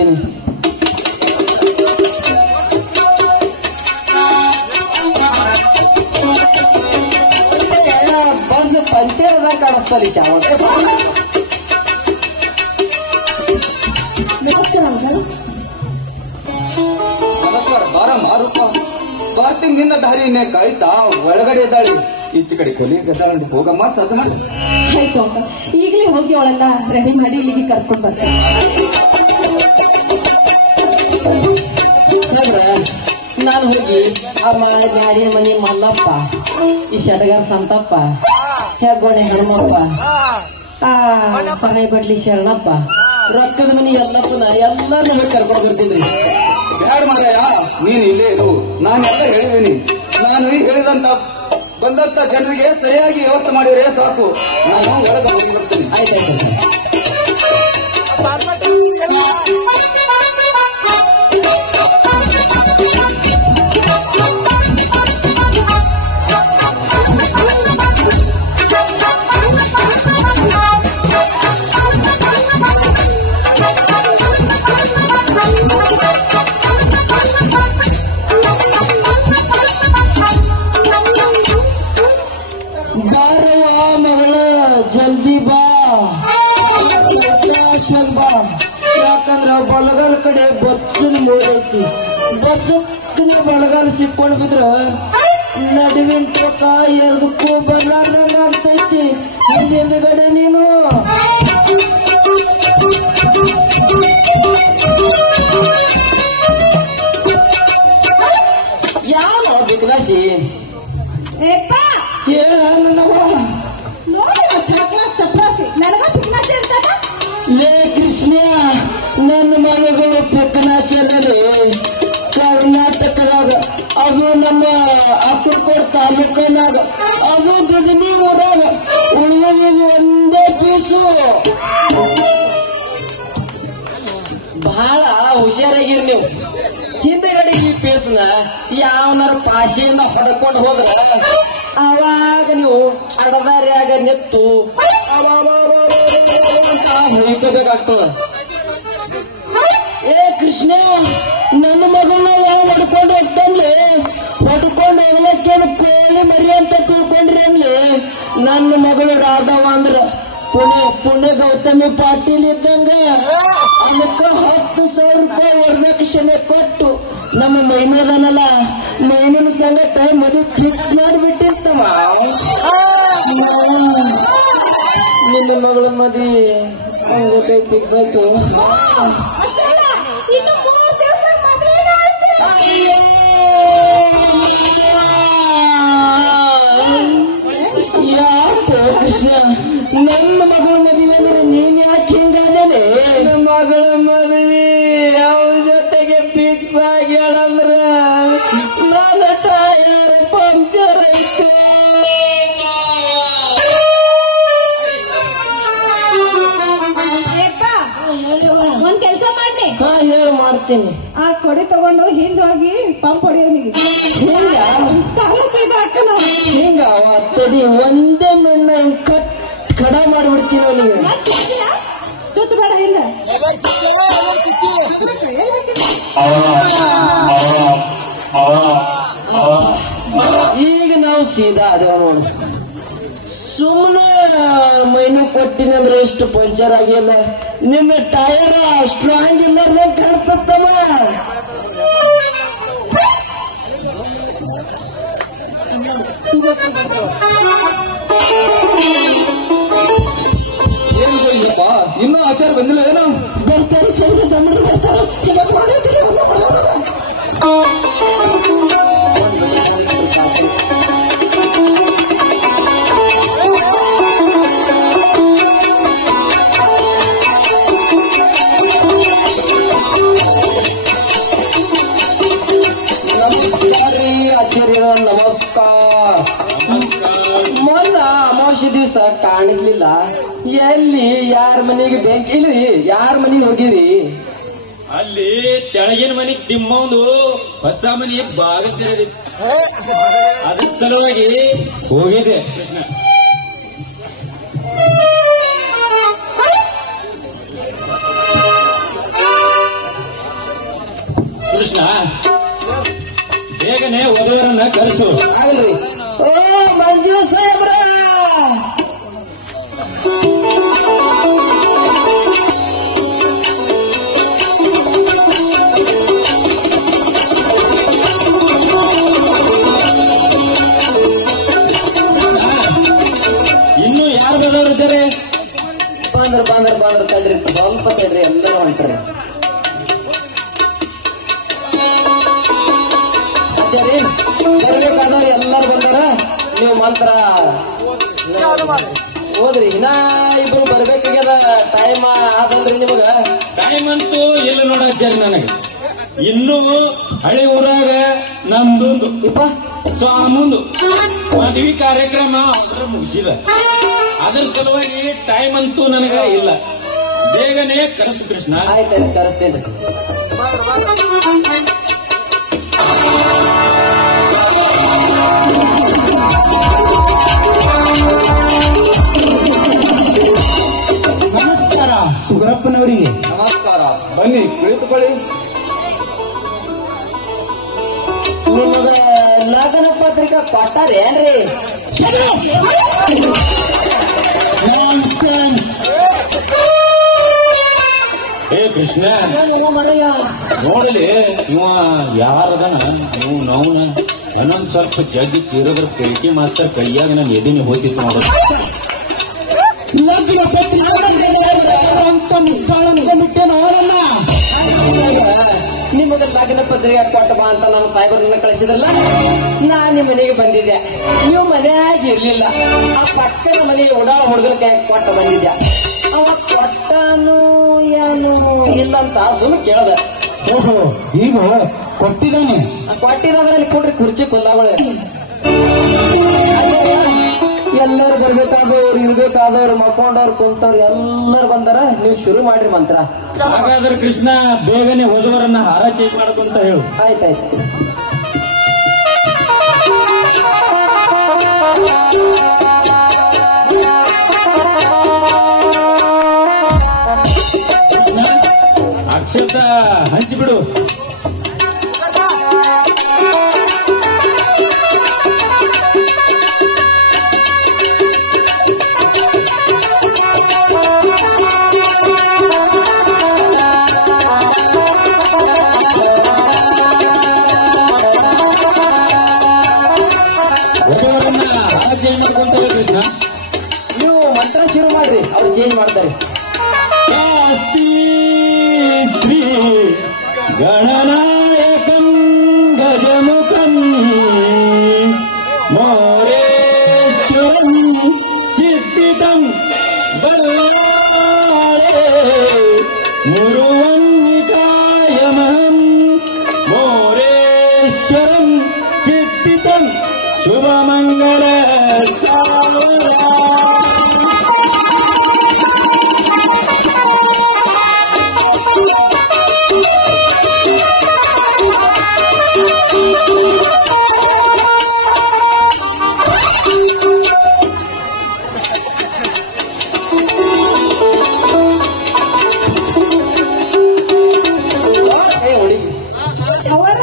ಬರ್ತೀನಿ. ಬಸ್ ಪಂಚರ್ದಾಗ ಕಾಣಿಸ್ತಾನೆ ಚಾವ. ನಮಸ್ಕಾರ. ಬಾರಮ್ಮ ರೂಪ, ಬರ್ತೀನಿ. ನಿನ್ನ ದಾರಿನೇ ಕಾಯ್ತಾ ಒಳಗಡೆ ಇದ್ದಾಳೆ. ಈಚೆ ಕಡೆ ಕೊಲಿ ಗದ್ದಾಳಿ ಹೋಗಮ್ಮ. ಸಜನ ಆಯ್ತು ಅಂತ ಈಗಲೇ ಹೋಗಿ ಅವಳೆಲ್ಲ ರೆಡಿ ಮಾಡಿ ಇಲ್ಲಿಗೆ ಕರ್ಕೊಂಡು ಬರ್ತಾರೆ. ನಾನು ಹೋಗಿ ಆ ಗಾಡಿನ ಮನಿ ಮಲ್ಲಪ್ಪ, ಈ ಶಟಗಾರ ಸಂತಪ್ಪ, ಹೆಗ್ಗೋಣೆ ಹೆಣ್ಮಪ್ಪ, ಆ ಸಲೈ ಬಡ್ಲಿ ಶರಣಪ್ಪ, ರೊಕ್ಕದ ಮನಿ ಎಲ್ಲಪ್ಪನ ಎಲ್ಲರನ್ನ ಕರ್ಕೊಂಡು ಬರ್ತಿದ್ರಿ. ಬ್ಯಾಡ ಮಾರಾಯ, ನೀನ್ ಇಲ್ಲೇ ಇರು. ನಾನೆಲ್ಲ ಹೇಳಿದ್ದೀನಿ. ನಾನು ಹೇಳಿದಂತ ಬಂದಂತ ಜನರಿಗೆ ಸರಿಯಾಗಿ ವ್ಯವಸ್ಥೆ ಮಾಡಿದ್ರೆ ಸಾಕು. ನಾನು ಒಳಗೆ ಹೋಗಿ ಬರ್ತೀನಿ. ಆಯ್ತಾಯ್ತು. ಬಾರವ ಮಗಳ ಜಲ್ದಿ ಬಾ, ಬಾ. ಯಾಕಂದ್ರ ಬಲಗಾಲ ಕಡೆ ಬಸ್ಸಿನ ಮೂರೈತಿ. ಬಸ್ಸಿನ ಬಲಗಾಲ ಸಿಕ್ಕೊಂಡ್ ಬಿದ್ರ ನಡುವಿನ ತೋಕ ಎರಡಕ್ಕೂ ಬರ್ಲಾರ್ದಂಗ ಆಗ್ತೈತಿ. ಹಿಂದಿನಗಡೆ ನೀನು ಯಾವ ಬಿಗ್ನಾಶಿ ಲೇ ಕೃಷ್ಣ, ನನ್ನ ಮನೆಗಳು ಪೆಕ್ಕನಾಶದಲ್ಲಿ ಕರ್ನಾಟಕದಾಗ, ಅದು ನಮ್ಮ ಅಕ್ಕಲಕೋಟ ತಾಲೂಕನಾಗ, ಅದು ಗಜನಿ ಊರಾಗ ಉಳಿಯೋದು ಒಂದೇ ಪೀಸು. ಬಹಳ ಹುಷಾರಾಗಿರಿ ನೀವು. ಹಿಂದಗಡೆ ಈ ಪೀಸ್ನ ಯಾವನಾರ ಪಾಶಿಯನ್ನ ಹೊಡ್ಕೊಂಡು ಹೋದ್ರ ಅವಾಗ ನೀವು ಅಡದಾರ್ಯಾಗ ನಿತ್ತು ಹುಯ್ಕೋಬೇಕಾಗ್ತದ. ಏ ಕೃಷ್ಣ, ನನ್ನ ಮಗಳನ್ನ ಯಾವ ಹೊಡ್ಕೊಂಡು ಹೋಗ್ತಾನ್ಲಿ, ಹೊಡ್ಕೊಂಡು ಹೋಗ್ಲಕ್ಕೇನು ಕೋಳಿ ಮರಿ ಅಂತ ತಿಳ್ಕೊಂಡ್ರಿ ಅನ್ಲಿ. ನನ್ನ ಮಗಳು ರಾಧವ ಅಂದ್ರ ಪುಣೆ ಗೌತಮಿ ಪಾಟೀಲ್ ಇದ್ದಂಗ. ಅದಕ್ಕ 10,000 ರೂಪಾಯಿ ವರದಕ್ಷಿಣೆ ಕೊಟ್ಟು ನಮ್ಮ ಮೈನದನಲ್ಲ, ಮೈನನ ಸಂಗಟ ಮದುವೆ ಫಿಕ್ಸ್ ಮಾಡಿಬಿಟ್ಟಿರ್ತವ. ನಿನ್ನ ಮಗಳ ಮದುವೆ ಫಿಕ್ಸ್ ಆಯ್ತು. ಯಾಕೋ ಕೃಷ್ಣ, ನನ್ನ ಮಗಳ ಮದುವೆ ಅಂದ್ರೆ ನೀನ್ ಯಾಕೆ ಹಿಂಗಾಗಲೇ? ಮಗಳ ಮದುವೆ ಅವ್ರ ಜೊತೆಗೆ ಫಿಕ್ಸ್ ಆಗ್ಯಾಳಂದ್ರ ನನ್ನ ಟೈರ್ ಪಂಕ್ಚರ್ ಐತೆ. ಒಂದ್ ಕೆಲ್ಸ ಮಾಡಿ. ಹಾ ಹೇಳು, ಮಾಡ್ತೀನಿ. ಆ ಕೊಡಿ ತಗೊಂಡು ಹಿಂದ್ ಹೋಗಿ ಪಂಪ್ ಹೊಡಿಯೋನಿಗೆ ಹಿಂಗ ತಡಿ, ಒಂದೇ ಮೆಣ್ಣ ಕಡ ಮಾಡಿಬಿಡ್ತೀವಿ ಅವನಿಗೆ. ಚುಚ್ಚ ಬೇಡ ಹಿಂದ. ಈಗ ನಾವು ಸೀದಾ ಅದೇವ ನೋಡಿ. ಸುಮ್ಮನೆ ಮೈನು ಕೊಟ್ಟಿನಂದ್ರೆ ಎಷ್ಟು ಪಂಚರ್ ಆಗಿಲ್ಲ. ನಿಮ್ಮ ಟೈರ್ ಸ್ಟ್ರಾಂಗ್ ಇಲ್ಲಾರ್ದಂಗ ಕಾಣ್ತತ್ತಲ್ಲ. ಏನ್ ಇಲ್ಲಪ್ಪ, ಇನ್ನೂ ಆಚಾರ ಬಂದಿಲ್ಲ ಏನೋ? ಬರ್ತಾರೆ ಸೌರ ತಮಿಳು ಬರ್ತಾರೆ. ಈಗ ಮಾಡಿದ್ದೀರಿ ಆಚಾರ್ಯ ನಮಸ್ಕಾರ. ಮೊನ್ನ ಅಮಾವಾಸ್ಯೆ ದಿವಸ ಕಾಣಿಸ್ಲಿಲ್ಲ. ಎಲ್ಲಿ ಯಾರ ಮನೆಗೆ ಬೆಂಕಿ ಇಲ್ರಿ? ಯಾರ ಮನೆಗೆ ಹೋಗಿರಿ? ಅಲ್ಲಿ ತೆಳಗಿನ ಮನೆಗೆ ತಿಮ್ಮಂದು ಹೊಸ ಮನೆ ಬಾಗ ತೆರೆದಿತ್ತು. ಅದ್ರ ಸಲುವಾಗಿ ಹೋಗಿದೆ ಕೃಷ್ಣ. ಕೃಷ್ಣ ಬೇಗನೆ ವಧುವರನ್ನ ಕರೆಸು. ಆಗಲ್ರಿ. ಓ ಮಂಜು ಸಾಹೇಬ್ರ, ಇನ್ನು ಯಾರು ಬದವರು ಇದ್ದಾರೆ? ಬಾಂದ್ರ ತಡ್ರಿ, ಸ್ವಲ್ಪ ತಡ್ರಿ, ಎಲ್ಲರೂ ಹೊಂಟ್ರಿ. ಸರಿ, ಬರ್ಬೇಕಾದವ್ರು ಎಲ್ಲರೂ ಬಂದಾರ. ನೀವು ಮಂತ್ರ ಹೋದ್ರಿ. ಇನ್ನ ಇಬ್ರು ಬರ್ಬೇಕಾಗ್ಯದ. ಟೈಮ್ ಆದಲ್ರಿ ನಿಮಗ? ಟೈಮ್ ಅಂತೂ ಇಲ್ಲ ನೋಡಾಚಾರ್ಯ. ನನಗೆ ಇನ್ನೂ ಹಳಿ ಊರಾಗ ನಮ್ದೊಂದು ಸ್ವಾಮುಂದು ಮದುವೆ ಕಾರ್ಯಕ್ರಮ ಅದ್ರ ಮುಗಿಸಿದ. ಅದ್ರ ಸಲುವಾಗಿ ಟೈಮ್ ಅಂತೂ ನನಗ ಇಲ್ಲ. ಬೇಗನೆ ಕರೆಸು ಕೃಷ್ಣ. ಆಯ್ತು, ಕರೆಸ್ತೇನೆ. ನಮಸ್ಕಾರ ಸುಗರಪ್ಪನವರಿಗೆ. ನಮಸ್ಕಾರ, ಬನ್ನಿ ಕುಳಿತುಕೊಳ್ಳಿ. ನಿಮಗ ಲಗ್ನ ಪತ್ರಿಕಾ ಕೊಟ್ಟಾರೇನ್ರಿ? ಏ ಕೃಷ್ಣ, ಮರಯ್ಯ, ನೋಡಲಿ ಇವ ಯಾರದನ ನೀವು ನಾವು ಇನ್ನೊಂದ್ ಸ್ವಲ್ಪ ಜಗ್ಗಿ ಚೀರದ್ರ ಪೆರಿಕೆ ಮಾಸ್ತರ್ ಕೈಯಾಗ ನಾನು ಎದಿನಿ ಹೋಯ್ತಿತ್ತು ನೋಡ. ಲಗ್ನ ಪತ್ರಿಕೆ ಅಂತ ಮುಟ್ಟಾಳ ಅನ್ಕೊಂಡ್ಬಿಟ್ಟೆ ನೋಡಲ್ಲ. ನಿಮಗ ಲಗ್ನ ಪತ್ರಿಕೆ ಕೊಟ್ಟ ಬಾ ಅಂತ ನಮ್ಮ ಸಾಹೇಬರನ್ನ ಕಳಿಸಿದ್ರಲ್ಲ, ನಾ ನಿಮ್ಮ ಮನೆಗೆ ಬಂದಿದ್ದೆ. ನೀವು ಮನೆಯಾಗಿ ಇರ್ಲಿಲ್ಲ. ಆ ಪಕ್ಕದ ಮನೆಗೆ ಓಡಾಡ ಹುಡುಗರ ಕೈ ಕೊಟ್ಟ ಬಂದಿದ್ದೆ. ಅವ ಕೊಟ್ಟನು ಏನು ಇಲ್ಲಂತ ಸುಮ್ಮನೆ ಕೇಳ್ದ. ಓಹೋ, ಈಗ ಕೊಟ್ಟಿದ್ದಾನೆ. ಕೊಟ್ಟಿರೋದ್ರಲ್ಲಿ ಕೊಡ್ರಿ ಕುರ್ಚಿ ಕೊಲ್ಲಗಳು. ಎಲ್ಲರೂ ಬರ್ಬೇಕಾದವ್ರು, ಇರ್ಬೇಕಾದವ್ರು, ಮಕ್ಕೊಂಡವ್ರು, ಕುಂತವ್ರು ಎಲ್ಲರೂ ಬಂದಾರ. ನೀವು ಶುರು ಮಾಡ್ರಿ ಮಂತ್ರ. ಹಾಗಾದ್ರೆ ಕೃಷ್ಣ ಬೇಗನೆ ವಧುವರನ್ನ ಹಾರ ಚೇಂಜ್ ಮಾಡ್ಕೊಂತ ಹೇಳು. ಆಯ್ತಾಯ್ತು. ಅಕ್ಷತ ಹಂಚಿಬಿಡು. ವಧುವರನ್ನ ಹಾರ ಚೇಂಜ್ ಮಾಡ್ಕೊಂತ ಹೇಳು ಕೃಷ್ಣ. ನೀವು ಮಂತ್ರ ಶುರು ಮಾಡ್ರಿ, ಅವ್ರು ಚೇಂಜ್ ಮಾಡ್ತಾರೆ. ಶ್ರೀ ಗಣನಾಯಕಂ ಗಜಮುಖಂ ಮೋರೇಶ್ವರಂ ಚಿತ್ತಿತಂ ಬಲ್ಲಾರೆ ಮುರುವನ್ನಿಕಾಯಮಹಂ ಮೋರೇಶ್ವರಂ ಚಿತ್ತಿತಂ ಶುಭಮಂಗಳ ಸಾವರ.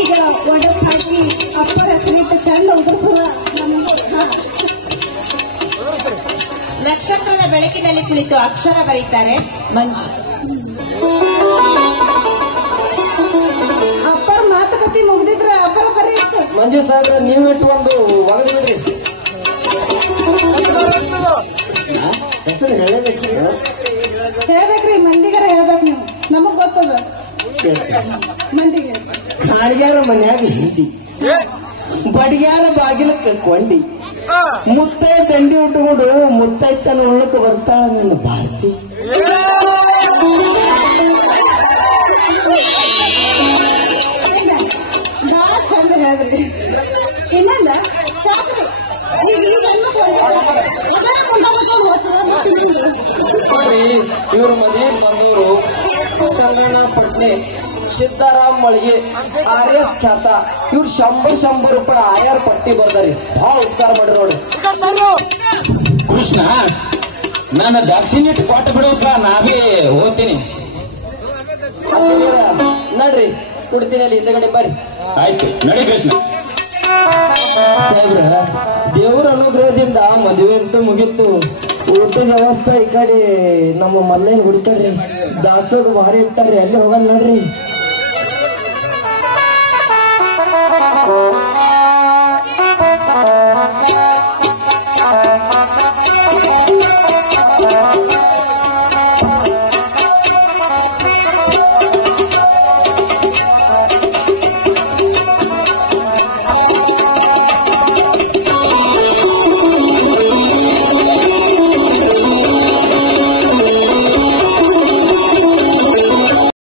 ಈಗ ಒಡಕ್ ಹಾಕಿ ಅಪ್ಪರ ಹಸಿರಿಟ್ಟು ಚಂದ ಉದುರಿಸುವ ನಕ್ಷತ್ರದ ಬೆಳಕಿನಲ್ಲಿ ಕುಳಿತು ಅಕ್ಷರ ಬರೀತಾರೆ ಮಂಜು. ಅಪ್ಪರ ಮಾತುಕತೆ ಮುಗ್ದಿದ್ರ ಅಪ್ಪರ ಬರೀತು. ಮಂಜು ಸಾಹೇಬ್ರ, ನೀವು ಇಟ್ಟು ಒಂದು ಒಳಗೆ ಬಿಡ್ರಿ. ಹೆಸರು ಹೇಳಬೇಕ್ರಿ. ಹೇಳ್ಬೇಕ್ರಿ, ಮಂದಿಗಾರ ಹೇಳ್ಬೇಕು. ನೀವು ನಮಗ್ ಗೊತ್ತದ ಮಂದಿಗೆ. ಹಾಡ್ಯಾರ ಮನ್ಯಾಗ ಹಿಂಡಿ, ಬಡಿಯಾರ ಬಾಗಿಲಕ್ಕ ಕೊಂಡಿ, ಮುತ್ತೈ ದಂಡಿ ಉಟ್ಕೊಂಡು ಮುತ್ತೈತನ ಉಳ್ಳಕ್ಕೆ ಬರ್ತಾಳ ನನ್ನ ಭಾರತಿ. ಬಾಳ ಚಂದ ಹೇಳ್ರಿ. ಇನ್ನೊಂದ ಸಾಕ್ರಿ. ಈಗ ಈ ಗಂಡು ಇವ್ರ ಮದುವೆ ಬಂದವರು ಸಂಗಣ್ಣ ಪಟ್ನೆ, ಸಿದ್ದಾರಾಮ್ ಮಳಿಗೆ, RS ಖ್ಯಾತ. ಇವ್ರು 100 ರೂಪಾಯಿ ಆಯಾರ ಪಟ್ಟಿ ಬರ್ದಾರಿ. ಭಾಳ ಉಪಕಾರ ಮಾಡ್ರಿ ನೋಡಿ. ಕೃಷ್ಣ ನಾನು ದಕ್ಷಿಣಿಟ್ಟು ಕೊಟ್ಟು ಬಿಡೋಕ ನಾವೇ ಹೋಗ್ತೀನಿ. ನಡ್ರಿ ಕೊಡ್ತೀನಿ ಅಲ್ಲಿ ಹಿಂದಗಡೆ ಬರ್ರಿ. ಆಯ್ತು ನಡಿ ಕೃಷ್ಣ. ಸಾಹೇಬ್ರ ದೇವರ ಅನುಗ್ರಹದಿಂದ ಮದುವೆ ಅಂತ ಮುಗೀತು. ಊಟದ ವ್ಯವಸ್ಥೆ ಈ ಕಡೆ ನಮ್ಮ ಮಲ್ಲೇನ್ ಹುಡುಕಾಡ್ರಿ, ದಾಸೋಗ ಭಾರಿ ಇರ್ತಾರ್ರಿ, ಅಲ್ಲಿ ಹೋಗಲ್ಲ ನೋಡ್ರಿ.